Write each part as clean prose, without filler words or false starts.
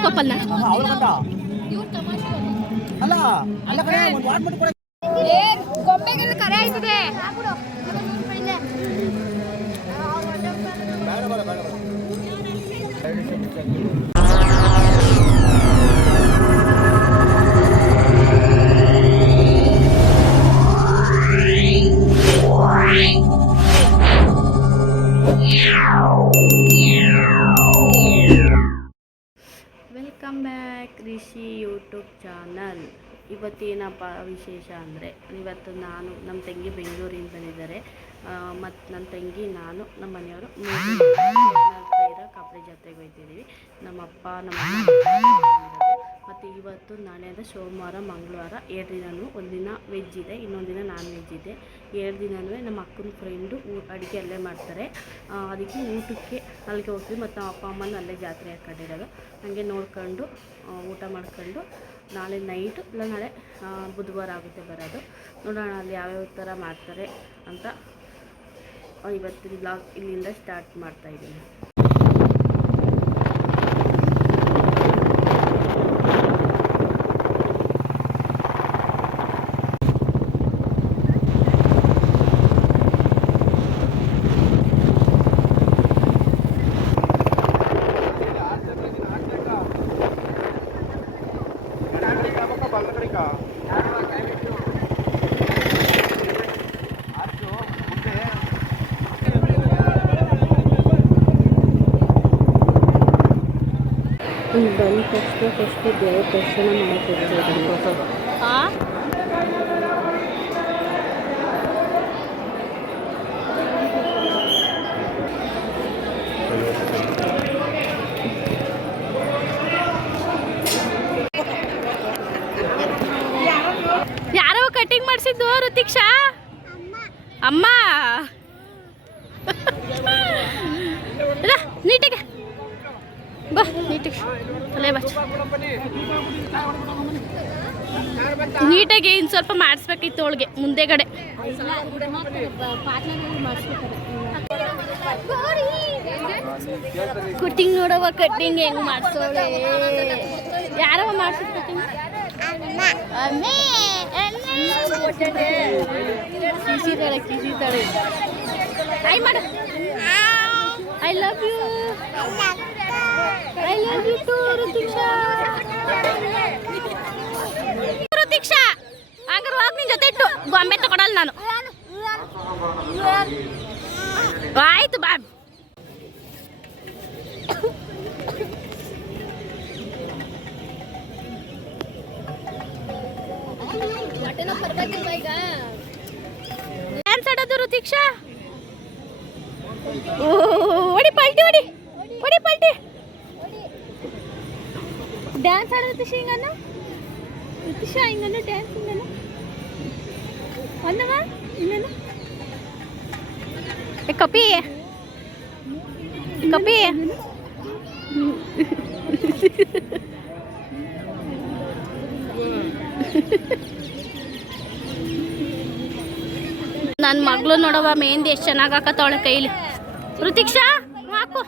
ಎತ್ಕೊಪ್ಪಲ್ನ ಗೊಂಬೆಗೆಲ್ಲ ಕರೆ ಆಯ್ತದೆ. Welcome back Rishi YouTube channel. ಇವತ್ತೇನಪ್ಪ ವಿಶೇಷ ಅಂದರೆ, ಇವತ್ತು ನಾನು ನಮ್ಮ ತಂಗಿ ಬೆಂಗಳೂರಿಂದ ಬಂದಿದ್ದಾರೆ. ಮತ್ತು ನನ್ನ ತಂಗಿ ನಾನು ನಮ್ಮ ಮನೆಯವರು ಇರೋ ಕಪ್ಪಡೆ ಜಾತ್ರೆಗೆ ಹೋಗ್ತಿದ್ದೀವಿ. ನಮ್ಮಪ್ಪ ನಮ್ಮ ಮತ್ತು ಇವತ್ತು ನಾಳೆ ಅಂದರೆ ಸೋಮವಾರ ಮಂಗಳವಾರ 2 ದಿನವೂ, ಒಂದಿನ ವೆಜ್ ಇದೆ, ಇನ್ನೊಂದು ದಿನ ನಾನ್ ವೆಜ್ ಇದೆ. 2 ದಿನವೂ ನಮ್ಮ ಅಕ್ಕನ ಫ್ರೆಂಡು ಅಡುಗೆ ಅಲ್ಲೇ ಮಾಡ್ತಾರೆ. ಅದಕ್ಕೆ ಊಟಕ್ಕೆ ಅಲ್ಲಿಗೆ ಹೋಗ್ತೀವಿ. ಮತ್ತು ನಮ್ಮ ಅಪ್ಪ ಅಮ್ಮನ ಅಲ್ಲೇ ಜಾತ್ರೆ ಹಾಕೊಂಡಿರೋದು. ಹಾಗೆ ನೋಡ್ಕೊಂಡು ಊಟ ಮಾಡ್ಕೊಂಡು ನಾಳೆ ನೈಟು ಇಲ್ಲ ನಾಳೆ ಬುಧವಾರ ಆಗುತ್ತೆ ಬರೋದು. ನೋಡೋಣ ಅಲ್ಲಿ ಯಾವ್ಯಾವ ಥರ ಮಾಡ್ತಾರೆ ಅಂತ ಇವತ್ತಿನ ಬ್ಲಾಗ್ ಇಲ್ಲಿಂದ ಸ್ಟಾರ್ಟ್ ಮಾಡ್ತಾಯಿದ್ದೀನಿ. ಬಂದ ತಕ್ಷಣ ಫಸ್ಟ್ ದೇವ್ರ ದರ್ಶನ ಮಾಡ್ತಿರ್ತೀವಿ. ಯಾರೋ ಕಟಿಂಗ್ ಮಾಡಿಸಿದ್ದು ಋತಿಕ್ಷಾ ಅಮ್ಮ. ನೀಟಿಗೆ ಬಾ, ನೀಟಿಗೆ ತಲೆ ಬಚ್ಚ, ನೀಟಾಗಿ ಇನ್ನು ಸ್ವಲ್ಪ ಮಾಡಿಸ್ಬೇಕಿತ್ತು ಅವಳಿಗೆ ಮುಂದೆಗಡೆ. ಕಟಿಂಗ್ ನೋಡವ, ಕಟಿಂಗ್ ಹೆಂಗ್ ಮಾಡಿಸೋಳೆ. ಯಾರವ ಮಾಡಿಸಿದ ಕಟಿಂಗ್? ಕಿಸಿತಾಳೆ. ಐ ಮಾಡು. I love you. I love you too, Ritiksha. Ritiksha ಹಂಗಾರೆ ಹೋಗಿ ನಿನ್ನ ಜೊತೆ ಇಟ್ಟು ಗೊಂಬೆ ತಗೊಳಲ್ಲ ನಾನು. ಆಯ್ತು ಬಾ. ಡ್ಯಾನ್ಸ್ ಆಡೋದು ಋತಿಕ್ಷಾ. ಹೊಡಿ ಪಲ್ಟಿ, ಹೊಡಿ ಹೊಡಿ ಪಲ್ಟಿ. ಡ್ಯಾನ್ಸ್ ಆಡೋ ಋತಿಷಾ ಹಿಂಗನ್ನು, ಋತಿಷಾ ಹಿಂಗನ್ನು ಡ್ಯಾನ್ಸ್ ಹಿಂಗನ್ನು ಅನ್ನವ ಹಿಂಗನ್ನು. ಕಪಿ ಕಪಿ ನನ್ನ ಮಗಳು ನೋಡವ ಮೆಹಂದಿ ಎಷ್ಟು ಚೆನ್ನಾಗಿ ಹಾಕತ್ತವಳೆ ಕೈಲಿ. ಋತಿಕ್ಷಾ ಹಾಕು.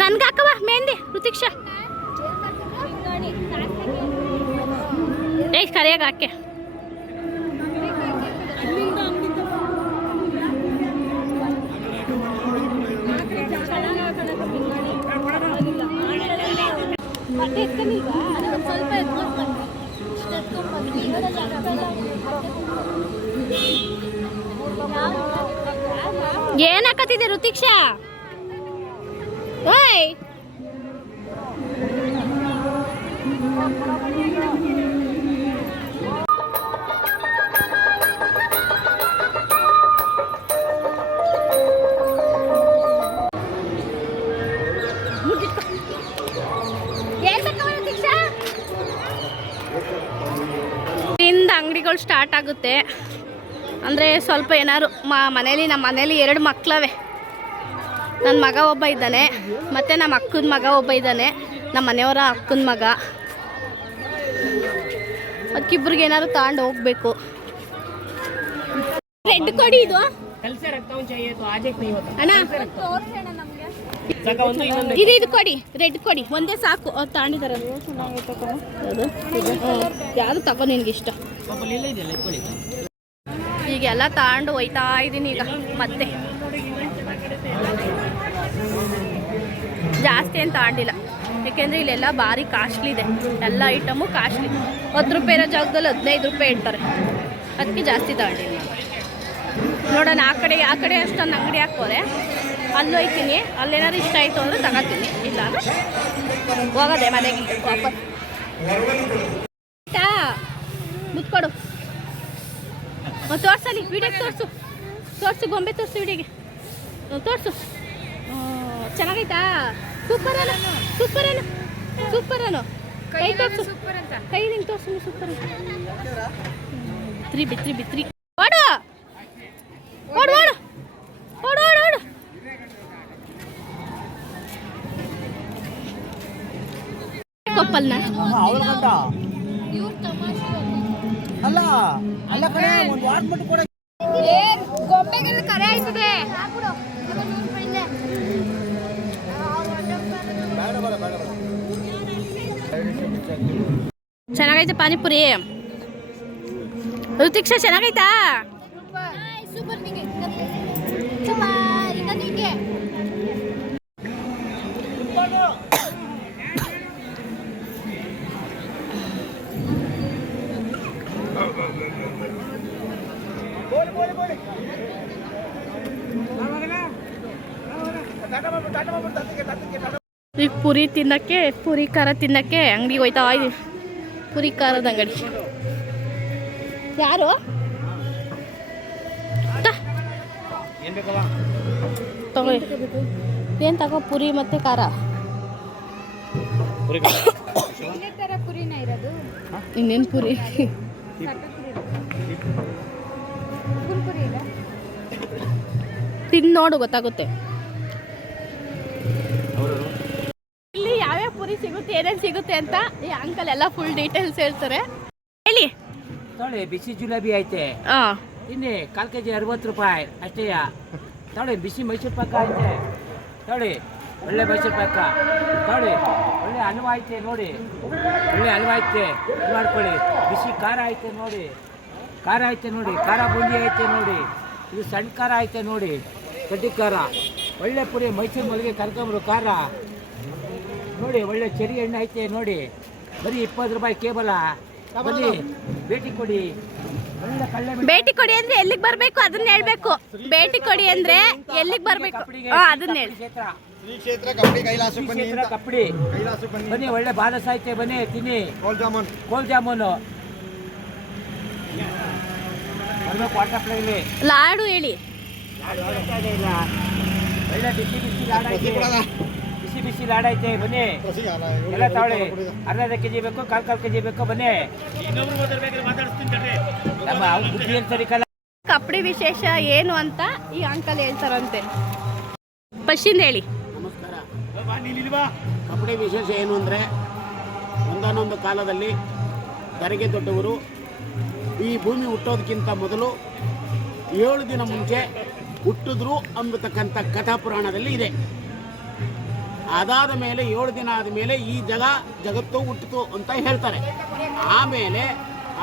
ನನ್ಗೆ ಹಾಕವ ಮೆಹಂದಿ ಋತಿಕ್ಷಾ. ಏ ಕರಿಯಾಗ ಹಾಕೆ. ಏನ್ ಹಾಕತ್ತಿದೆ ಋತಿಕ್ಷಾ? ಓಯ್ ಅಂಗಡಿಗಳು ಸ್ಟಾರ್ಟ್ ಆಗುತ್ತೆ ಅಂದರೆ ಸ್ವಲ್ಪ ಏನಾದ್ರು ಮನೇಲಿ, ನಮ್ಮ ಮನೇಲಿ 2 ಮಕ್ಕಳವೆ. ನನ್ನ ಮಗ ಒಬ್ಬ ಇದ್ದಾನೆ, ಮತ್ತು ನಮ್ಮ ಅಕ್ಕನ ಮಗ ಒಬ್ಬ ಇದ್ದಾನೆ, ನಮ್ಮ ಮನೆಯವರ ಅಕ್ಕನ ಮಗ. ಅದಕ್ಕಿಬ್ರಿಗೆ ಏನಾದ್ರು ತಗೊಂಡು ಹೋಗ್ಬೇಕು. ರೆಡ್ ಕೊಡಿ ಇದು ಅಣ್ಣ. ಇದು ಕೊಡಿ, ರೆಡ್ ಕೊಡಿ, ಒಂದೇ ಸಾಕು. ಅವ್ರು ತಗೊಂಡಿದ್ದಾರೆ ಯಾವುದು ತಗೋ ನಿನ್ಗೆ ಇಷ್ಟ. ಈಗೆಲ್ಲ ತಗೊಂಡು ಹೋಯ್ತಾ ಇದ್ದೀನಿ ಈಗ. ಮತ್ತೆ ಜಾಸ್ತಿ ಏನು ತಗೊಂಡಿಲ್ಲ, ಯಾಕೆಂದರೆ ಇಲ್ಲೆಲ್ಲ ಭಾರಿ ಕಾಸ್ಟ್ಲಿ ಇದೆ. ಎಲ್ಲ ಐಟಮು ಕಾಸ್ಟ್ಲಿ. 10 ರೂಪಾಯಿ ಇರೋ ಜಾಗದಲ್ಲಿ 15 ರೂಪಾಯಿ ಇಡ್ತಾರೆ. ಅದಕ್ಕೆ ಜಾಸ್ತಿ ತಗೊಂಡಿಲ್ಲ. ನೋಡೋಣ, ಆ ಕಡೆ ಅಷ್ಟೊಂದು ಅಂಗಡಿ ಹಾಕೋರೆ ಅಲ್ಲೂ ಹೋಯ್ತೀನಿ. ಅಲ್ಲೇನಾದ್ರು ಇಷ್ಟ ಆಯಿತು ಅಂದರೆ ತಗೋತೀನಿ, ಇಲ್ಲ ಅಂದರೆ ಹೋಗೋದೆ ಮನೆಗೆ ವಾಪಸ್. ಮುತ್ಕೊಡು, ತೋರ್ಸಲಿ ವಿಡಿಯೋಗೆ ತೋರಿಸು ಗೊಂಬೆ ತೋರಿಸು, ವಿಡಿಯೋಗೆ ತೋರಿಸು. ಚೆನ್ನಾಗೈತಾ? ಸೂಪರ್ ಅನು ಕೈ ತೋರಿಸು, ಕೈ ನಿಂಗೆ ತೋರಿಸು. ಸೂಪರ್ ಬಿತ್ರಿ ಓಡು ಕೊಪ್ಪಲ್ನ ಗೊಂಬೆಗೆಲ್ಲ ಕರೆ ಆಯ್ತದೆ. ಚೆನ್ನಾಗೈತೆ ಪಾನಿಪುರಿ. ಋತಿಕ್ಷಾ ಚೆನ್ನಾಗೈತಾ? ಈಗ ಪುರಿ ತಿನ್ನಕ್ಕೆ, ಪುರಿ ಖಾರ ತಿನ್ನಕ್ಕೆ ಅಂಗಡಿಗೆ ಹೋಯ್ತಾ ಇದೀವಿ. ಪುರಿ ಖಾರದ ಅಂಗಡಿ. ಯಾರು ತಗೋ, ಏನು ತಗೋ, ಪುರಿ ಮತ್ತೆ ಖಾರ. ಇನ್ನೇನು ಪುರಿ? ತಿಂದು ನೋಡು, ಗೊತ್ತಾಗುತ್ತೆ. ಇಲ್ಲಿ ಯಾವ್ಯಾವ ಪುರಿ ಸಿಗುತ್ತೆ, ಏನೇನು ಸಿಗುತ್ತೆ ಅಂತ ಈ ಅಂಕಲ್ ಎಲ್ಲ ಫುಲ್ ಡೀಟೇಲ್ಸ್ ಹೇಳ್ತಾರೆ. ಹೇಳಿ. ತೊಳೆ ಬಿಸಿ ಜಿಲೇಬಿ ಐತೆ, ಇನ್ನೇ 1/4 kg 60 ರೂಪಾಯಿ ಅಷ್ಟೇ. ತೊಳೆ ಬಿಸಿ ಮೈಸೂರು ಪಾಕ ಐತೆ, ತೊಳೆ ಒಳ್ಳೆ ಮೈಸೂರು ಪಾಕ. ತೊಳೆ ಒಳ್ಳೆ ಹಲ್ವಾ ಐತೆ ನೋಡಿ, ಒಳ್ಳೆ ಹಲ್ವಾ ಐತೆ ಮಾಡ್ಕೊಳ್ಳಿ. ಬಿಸಿ ಖಾರ ಐತೆ ನೋಡಿ, ಖಾರ ಐತೆ ನೋಡಿ, ಖಾರ ಬುಂದಿ ಐತೆ ನೋಡಿ. ಇದು ಸಣ್ಣ ಖಾರ ಐತೆ ನೋಡಿ, ಗಡ್ಡಿ ಖಾರ. ಒಳ್ಳೆ ಪುರಿ ಮೈಸೂರು ಮಲ್ಲಿಗೆ ಕರ್ಕೊಂಬರು ಖಾರ ನೋಡಿ. ಒಳ್ಳೆ ಚೆರಿ ಎಣ್ಣೆ ಐತೆ ನೋಡಿ, ಬರೀ 20 ರೂಪಾಯಿ ಕೇಬಲ. ಬನ್ನಿ ಭೇಟಿ ಕೊಡಿ. ಭೇಟಿ ಕೊಡಿ ಅಂದ್ರೆ ಎಲ್ಲಿಗೆ ಬರಬೇಕು ಅದನ್ನ ಹೇಳ್ಬೇಕು. ಭೇಟಿ ಕೊಡಿ ಅಂದ್ರೆ ಎಲ್ಲಿಗೆ ಬರಬೇಕು ಅದನ್ನ ಹೇಳಿ. ಶ್ರೀ ಕ್ಷೇತ್ರ ಕಪ್ಪಡಿ ಕೈಲಾಸ ಕಪ್ಪಡಿ ಬನ್ನಿ. ಒಳ್ಳೆ ಬಾಲಸ ಐತೆ, ಬನ್ನಿ ತಿನ್ನಿ. ಕೋಲ್ ಜಾಮೂನು ಲಾಡು ಹೇಳಿ. ಒಳ್ಳೆ ಬಿಸಿ ಬಿಸಿ ಲಾಡ ಐತೆ, ಬಿಸಿ ಬಿಸಿ ಲಾಡ ಐತೆ. ಬನ್ನಿ ಎಲ್ಲ ತಗೊಳ್ಳಿ. ಅರ್ಧ kg ಬೇಕು, 1/4 kg ಬೇಕು. ಬನ್ನಿ. ನಮ್ಮ ಬುದ್ಧಿ ಹೇಳ್ತಾರೆ ಕಲ. ಕಪ್ಪಡಿ ವಿಶೇಷ ಏನು ಅಂತ ಈ ಅಂಕಲ್ ಹೇಳ್ತಾರಂತೆ. ಪಶ್ಚಿಂದ ಹೇಳಿ. ನಮಸ್ಕಾರ. ಕಪ್ಪಡಿ ವಿಶೇಷ ಏನು ಅಂದರೆ, ಒಂದಾನೊಂದು ಕಾಲದಲ್ಲಿ ಧರೆಗೆ ದೊಡ್ಡವರು ಈ ಭೂಮಿ ಹುಟ್ಟೋದಕ್ಕಿಂತ ಮೊದಲು 7 ದಿನ ಮುಂಚೆ ಹುಟ್ಟಿದ್ರು ಅಂಬತಕ್ಕಂಥ ಕಥಾ ಪುರಾಣದಲ್ಲಿ ಇದೆ. ಅದಾದ ಮೇಲೆ 7 ದಿನ ಆದಮೇಲೆ ಈ ಜಗತ್ತು ಹುಟ್ಟಿತು ಅಂತ ಹೇಳ್ತಾರೆ. ಆಮೇಲೆ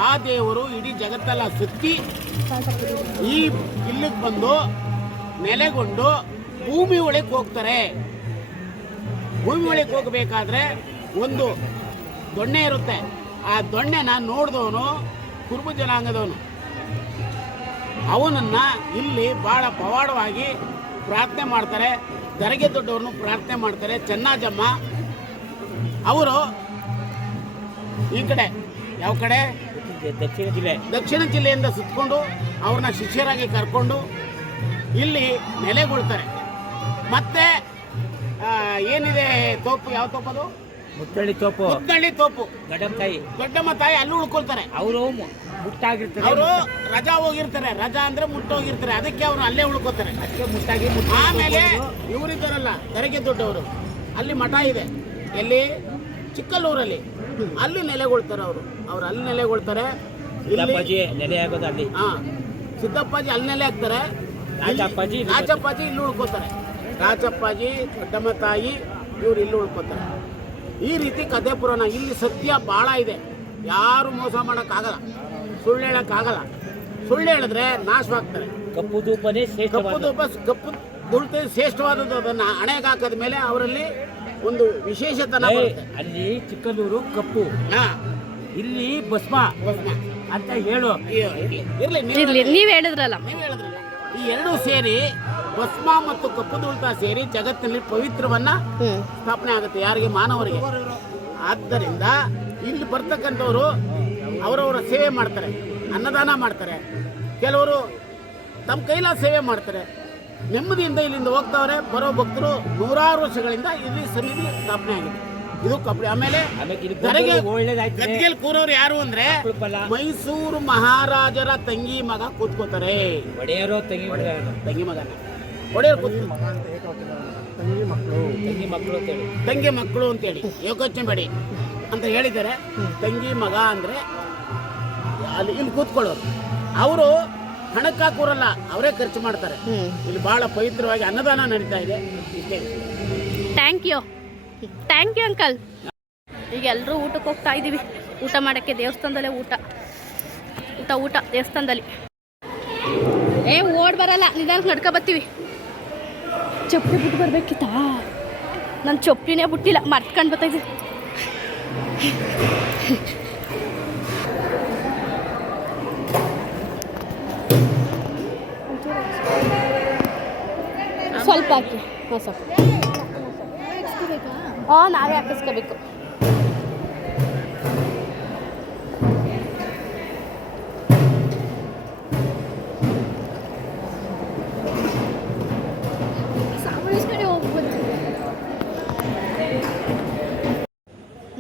ಆ ದೇವರು ಇಡೀ ಜಗತ್ತೆಲ್ಲ ಸುತ್ತಿ ಈ ಇಲ್ಲಿಗೆ ಬಂದು ನೆಲೆಗೊಂಡು ಭೂಮಿ ಒಳಗೆ ಹೋಗ್ತಾರೆ. ಭೂಮಿ ಒಳಗೆ ಹೋಗಬೇಕಾದ್ರೆ ಒಂದು ದೊಣ್ಣೆ ಇರುತ್ತೆ. ಆ ದೊಣ್ಣೆನ ನೋಡಿದವನು ಕುರುಬ ಜನಾಂಗದವನು. ಅವನನ್ನು ಇಲ್ಲಿ ಭಾಳ ಪವಾಡವಾಗಿ ಪ್ರಾರ್ಥನೆ ಮಾಡ್ತಾರೆ. ಧರೆಗೆ ದೊಡ್ಡವ್ರನ್ನು ಪ್ರಾರ್ಥನೆ ಮಾಡ್ತಾರೆ. ಚೆನ್ನಾಜಮ್ಮ ಅವರು ಈ ಕಡೆ, ಯಾವ ಕಡೆ, ದಕ್ಷಿಣ ಜಿಲ್ಲೆಯಿಂದ ಸುತ್ತಕೊಂಡು ಅವ್ರನ್ನ ಶಿಷ್ಯರಾಗಿ ಕರ್ಕೊಂಡು ಇಲ್ಲಿ ನೆಲೆಗೊಳ್ತಾರೆ. ಮತ್ತೆ ಏನಿದೆ ತೋಪು, ಯಾವ ತೋಪದು? ಮುತ್ತಳ್ಳಿ ತೋಪು. ಮುತ್ತಳ್ಳಿ ತೋಪು. ದೊಡ್ಡಮ್ಮ ತಾಯಿ ಅಲ್ಲಿ ಉಳ್ಕೊಳ್ತಾರೆ. ಅವರು ಮುಟ್ಟಾಗಿರ್ತಾರೆ. ಅವರು ರಜಾ ಹೋಗಿರ್ತಾರೆ. ರಜಾ ಅಂದ್ರೆ ಮುಟ್ಟೋಗಿರ್ತಾರೆ. ಅದಕ್ಕೆ ಅವರು ಅಲ್ಲೇ ಉಳ್ಕೋತಾರೆ. ಮುಟ್ಟಾಗಿ. ಆಮೇಲೆ ಇವರಿದ್ದಾರಲ್ಲ ಧರೆಗೆ ದೊಡ್ಡವರು, ಅಲ್ಲಿ ಮಠ ಇದೆ. ಎಲ್ಲಿ? ಚಿಕ್ಕಲ್ಲೂರಲ್ಲಿ. ಅಲ್ಲಿ ನೆಲೆಗೊಳ್ತಾರೆ ಅವ್ರು ಅಲ್ಲಿ ನೆಲೆಗೊಳ್ತಾರೆ. ನೆಲೆ ಆಗೋದು ಅಲ್ಲಿ. ಸಿದ್ದಪ್ಪಾಜಿ ಅಲ್ಲಿ ನೆಲೆ ಆಗ್ತಾರೆ. ರಾಜಪ್ಪಾಜಿ ಇಲ್ಲಿ ಉಳ್ಕೋತಾರೆ. ರಾಚಪ್ಪಾಜಿ ದೊಡ್ಡಮ್ಮ ತಾಯಿ ಇವ್ರು ಇಲ್ಲಿ ಉಳ್ಕೋತಾರೆ. ಈ ರೀತಿ ಕಥೆ ಪುರಾಣ. ಇಲ್ಲಿ ಸತ್ಯ ಭಾಳ ಇದೆ, ಯಾರು ಮೋಸ ಮಾಡೋಕ್ಕಾಗಲ್ಲ, ಸುಳ್ಳು ಹೇಳೋಕ್ಕಾಗಲ್ಲ. ಸುಳ್ಳು ಹೇಳಿದ್ರೆ ನಾಶವಾಗ್ತಾರೆ. ಕಪ್ಪು ಧೂಪನೇ ಕಪ್ಪು ದುಳ್ತೆ ಶ್ರೇಷ್ಠವಾದದ್ದು. ಅದನ್ನು ಹಣೆಗೆ ಹಾಕಿದ ಮೇಲೆ ಅವರಲ್ಲಿ ಒಂದು ವಿಶೇಷತನ ಬರುತ್ತೆ. ಅಲ್ಲಿ ಚಿಕ್ಕನೂರು ಕಪ್ಪು, ಇಲ್ಲಿ ಭಸ್ಮ ಅಂತ ಹೇಳು. ಇರ್ಲಿ, ನೀವು ಹೇಳಿದ್ರಲ್ಲ, ನೀವು ಹೇಳಿದ್ರಲ್ಲ, ಈ ಎರಡೂ ಸೇರಿ ಭಸ್ಮ ಮತ್ತು ಕಪ್ಪು ದುಳ್ತ ಸೇರಿ ಜಗತ್ತಿನಲ್ಲಿ ಪವಿತ್ರವನ್ನ ಸ್ಥಾಪನೆ ಆಗುತ್ತೆ ಯಾರಿಗೆ? ಮಾನವರಿಗೆ. ಆದ್ದರಿಂದ ಇಲ್ಲಿ ಬರ್ತಕ್ಕಂಥವ್ರು ಅವರವರ ಸೇವೆ ಮಾಡ್ತಾರೆ, ಅನ್ನದಾನ ಮಾಡ್ತಾರೆ, ಕೆಲವರು ತಮ್ಮ ಕೈಲಾದ ಸೇವೆ ಮಾಡ್ತಾರೆ. ನೆಮ್ಮದಿಯಿಂದ ಇಲ್ಲಿಂದ ಹೋಗ್ತಾವ್ರೆ. ಬರೋ ಭಕ್ತರು ನೂರಾರು ವರ್ಷಗಳಿಂದ ಇಲ್ಲಿ ಸನ್ನಿಧಿ ಸ್ಥಾಪನೆ ಆಗಿದೆ. ಇದು ಕಪ್ಪಡಿ. ಆಮೇಲೆ ಗದ್ಗೆಯಲ್ಲಿ ಕೂರೋರು ಯಾರು ಅಂದ್ರೆ ಮೈಸೂರು ಮಹಾರಾಜರ ತಂಗಿ ಮಗ ಕೂತ್ಕೋತಾರೆ. ಒಡೆಯರೋ ತಂಗಿ ಮಗನ ಒಡೆಯರು ಕೂತ್ಕೋತಾರೆ. ತಂಗಿ ಮಕ್ಕಳು ಅಂತೇಳಿ ಯೋಚನೆ ಬೇಡಿ ಅಂತ ಹೇಳಿದ್ದಾರೆ. ತಂಗಿ ಮಗ ಅಂದ್ರೆ ಅಲ್ಲಿ ಇಲ್ಲಿ ಕೂತ್ಕೊಳ್ಳೋರು. ಅವರು ಹಣಕ್ಕೆ ಕೂರಲ್ಲ, ಅವರೇ ಖರ್ಚು ಮಾಡ್ತಾರೆ. ಇಲ್ಲಿ ಬಹಳ ಪವಿತ್ರವಾಗಿ ಅನ್ನದಾನ ನಡೀತಾ ಇದೆ. ಇಷ್ಟೇ. Thank you uncle. ಈಗ ಎಲ್ಲರೂ ಊಟಕ್ಕೆ ಹೋಗ್ತಾ ಇದ್ದೀವಿ. ಊಟ ಮಾಡೋಕ್ಕೆ ದೇವಸ್ಥಾನದಲ್ಲೇ ಊಟ ದೇವಸ್ಥಾನದಲ್ಲಿ. ಓಡ್ ಬರಲ್ಲ, ನಿಧಾನಕ್ಕೆ ನಡ್ಕೊ ಬರ್ತೀವಿ. ಚಪ್ಪಲಿ ಬಿಟ್ಟು ಬರ್ಬೇಕಿತ್ತಾ? ನಾನು ಚಪ್ಪಲಿನೇ ಬಿಟ್ಟಿಲ್ಲ, ಮರ್ತ್ಕೊಂಡು ಬರ್ತಾಯಿದ್ವಿ. ಸ್ವಲ್ಪ ಹಾಕಿ. ನಾವೇ ಹಾಕಿಸ್ಕೋಬೇಕು.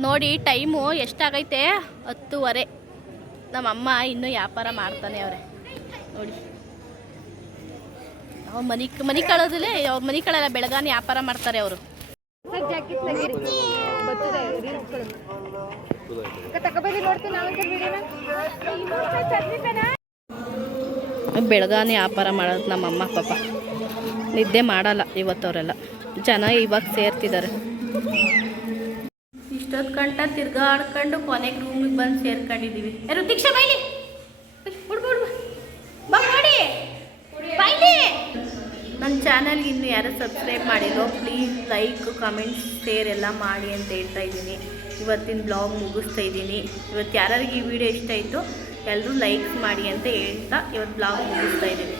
ನೋಡಿ ಟೈಮು ಎಷ್ಟಾಗೈತೆ? 10:30. ನಮ್ಮಮ್ಮ ಇನ್ನೂ ವ್ಯಾಪಾರ ಮಾಡ್ತಾನೆ ಅವ್ರೆ ನೋಡಿ. ಮನೆ ಕಳೋದಿಲ್ಲ, ಮನೆ ಕಳೆಲ್ಲ ಬೆಳಗಾನೆ ವ್ಯಾಪಾರ ಮಾಡ್ತಾರೆ ಅವರು. ಬೆಳಗಾನೆ ವ್ಯಾಪಾರ ಮಾಡೋದು ನಮ್ಮಮ್ಮ. ಪಾಪ ನಿದ್ದೆ ಮಾಡಲ್ಲ ಇವತ್ತವರೆಲ್ಲ. ಜನ ಇವಾಗ ಸೇರ್ತಿದ್ದಾರೆ. ಇಷ್ಟೊತ್ತು ಗಂಟ ತಿರ್ಗಾಡ್ಕೊಂಡು ಕೊನೆಗೆ ರೂಮಿಗೆ ಬಂದು ಸೇರ್ಕೊಂಡಿದ್ದೀವಿ. ಋತಿಕ್ಷಾ ಬೈಲಿ ಬಾ ನೋಡಿ ಬೈಲಿ. ನನ್ನ ಚಾನಲ್ಗೆ ಇನ್ನೂ ಯಾರು ಸಬ್ಸ್ಕ್ರೈಬ್ ಮಾಡಿಲ್ಲೋ ಪ್ಲೀಸ್ ಲೈಕ್ ಕಮೆಂಟ್ಸ್ ಶೇರ್ ಎಲ್ಲ ಮಾಡಿ ಅಂತ ಹೇಳ್ತಾ ಇದ್ದೀನಿ. ಇವತ್ತಿನ ಬ್ಲಾಗ್ ಮುಗಿಸ್ತಾ ಇದ್ದೀನಿ. ಇವತ್ತು ಯಾರಿಗೆ ಈ ವಿಡಿಯೋ ಇಷ್ಟ ಆಯಿತು ಎಲ್ಲರೂ ಲೈಕ್ಸ್ ಮಾಡಿ ಅಂತ ಹೇಳ್ತಾ ಇವತ್ತು ಬ್ಲಾಗ್ ಮುಗಿಸ್ತಾ ಇದ್ದೀನಿ.